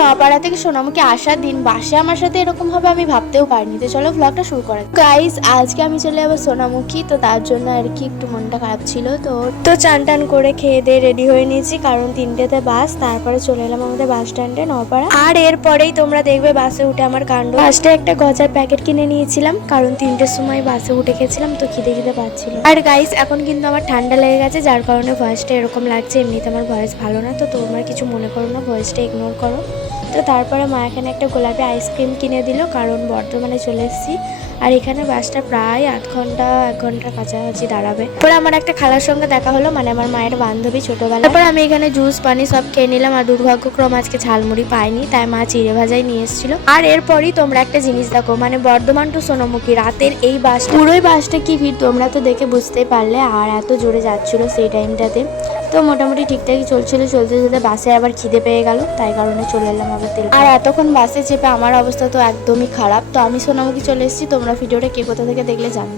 নপাড়া থেকে সোনামুখী আসার দিন বাসে আমার সাথে এরকম হবে আমি ভাবতেও পারিনি। তো চলো ব্লগটা শুরু করা গাইস। আজকে আমি চলে যাবো সোনামুখী, তো তার জন্য আর কি একটু মনটা খারাপ ছিল। তো চান টান করে খেয়ে দিয়ে রেডি হয়ে নিয়েছি, কারণ 3টেতে বাস। তারপরে চলে এলাম আমাদের বাস স্ট্যান্ডে নপাড়া। আর এরপরেই তোমরা দেখবে বাসে উঠে আমার কাণ্ড। ফার্স্টে একটা গজার প্যাকেট কিনে নিয়েছিলাম, কারণ 3টের সময় বাসে উঠে গেছিলাম, তো খিদে পাচ্ছিল। আর গাইস এখন কিন্তু আমার ঠান্ডা লেগে গেছে, যার কারণে ভয়েসটা এরকম লাগছে। এমনিতে আমার ভয়েস ভালো না, তো তোমরা কিছু মনে করো না, ভয়েসটা ইগনোর করো। তো তারপরে মা এখানে একটা গোলাপি আইসক্রিম কিনে দিল, কারণ বর্ধমানে চলে এসেছি। আর এখানে বাসটা প্রায় 1 ঘন্টার কাছাকাছি দাঁড়াবে। পরে আমার একটা খালার সঙ্গে দেখা হলো, মানে আমার মায়ের বান্ধবী ছোটবেলা। তারপর আমি এখানে জুস পানি সব খেয়ে নিলাম। আর দুর্ভাগ্যক্রম আজকে ঝালমুড়ি পাইনি, তাই মা চিড়ে ভাজাই নিয়ে এসেছিল। আর এরপরই তোমরা একটা জিনিস দেখো, মানে বর্ধমান টু সোনামুখী রাতের এই বাস, পুরোই বাসটা কি ভিড় তোমরা তো দেখে বুঝতেই পারলে। আর এত জোরে যাচ্ছিল সেই টাইমটাতে। তো মোটামুটি ঠিকঠাকই চলছিল। চলতে চলতে বাসে আবার খিদে পেয়ে গেল, তাই কারণে চলে এলাম আবার তেল। আর এতক্ষণ বাসে চেপে আমার অবস্থা তো একদমই খারাপ। তো আমি সোনামুখী চলে এসেছি। তোমরা ভিডিওটা কে কোথা থেকে দেখলে জানো।